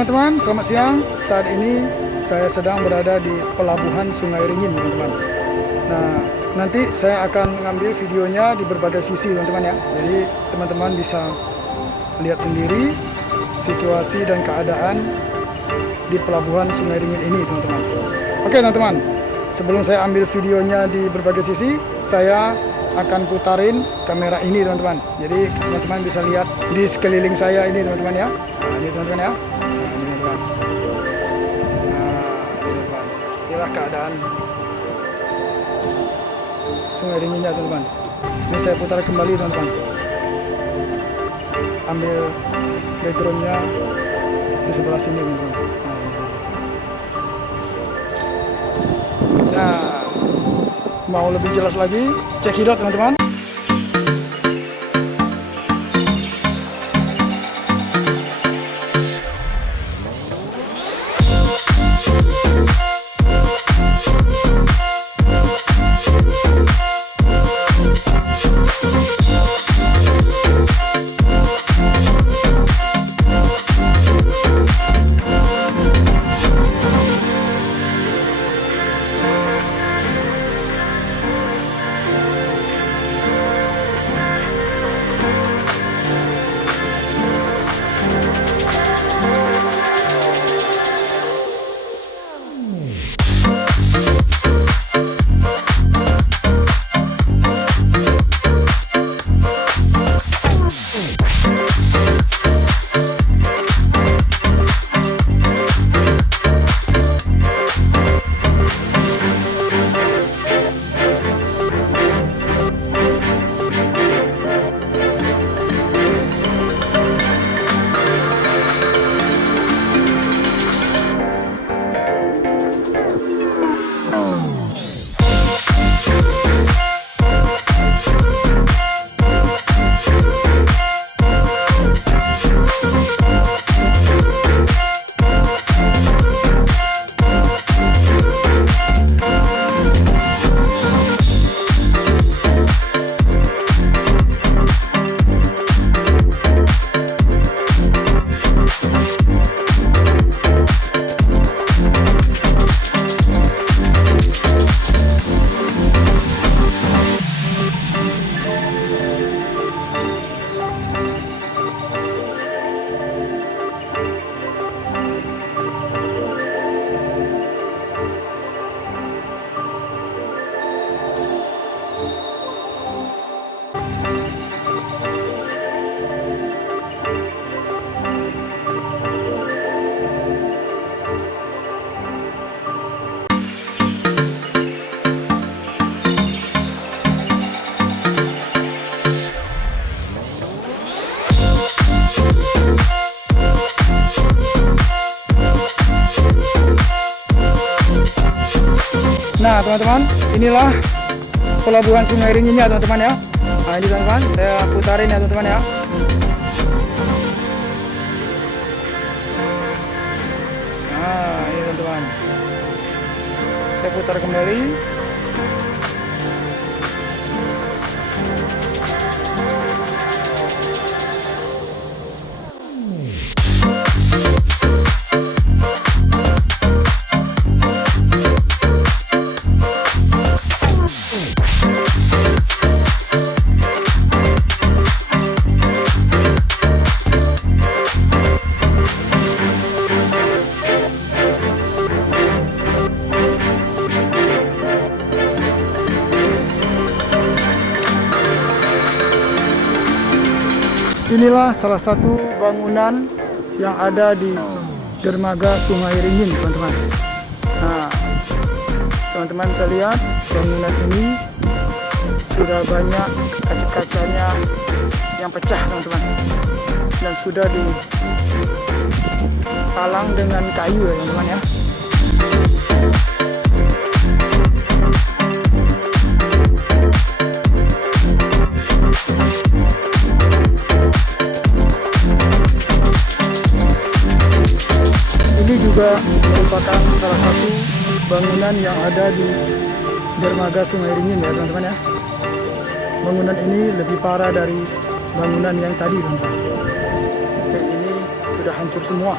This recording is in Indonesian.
teman-teman, selamat siang. Saat ini saya sedang berada di pelabuhan Sungai Ringin, teman-teman. Nah, nanti saya akan mengambil videonya di berbagai sisi, teman-teman ya. Jadi teman-teman bisa lihat sendiri situasi dan keadaan di pelabuhan Sungai Ringin ini, teman-teman. Oke, teman-teman. Sebelum saya ambil videonya di berbagai sisi, saya akan putarin kamera ini, teman-teman. Jadi teman-teman bisa lihat di sekeliling saya ini, teman-teman ya. Nah, ini teman-teman ya. Nah, ini teman-teman. Nah, ini teman-teman. Inilah keadaan Sungai Ringinnya, teman-teman. Ini saya putar kembali, teman-teman. Ambil backgroundnya di sebelah sini, teman-teman. Nah, mau lebih jelas lagi, cekidot, teman-teman. Nah, teman-teman, inilah pelabuhan Sungai Ringinnya, teman-teman ya. Nah, ini teman-teman, saya putarin ya, teman-teman ya. Nah, ini teman-teman, saya putar kembali. Inilah salah satu bangunan yang ada di dermaga Sungai Ringin, teman-teman. Nah, teman-teman bisa lihat bangunan ini sudah banyak kaca-kacanya yang pecah, teman-teman, dan sudah dipalang dengan kayu ya, teman-teman ya. Juga merupakan salah satu bangunan yang ada di dermaga Sungai Ringin ya, teman-teman ya. Bangunan ini lebih parah dari bangunan yang tadi, teman-teman. Ini sudah hancur semua.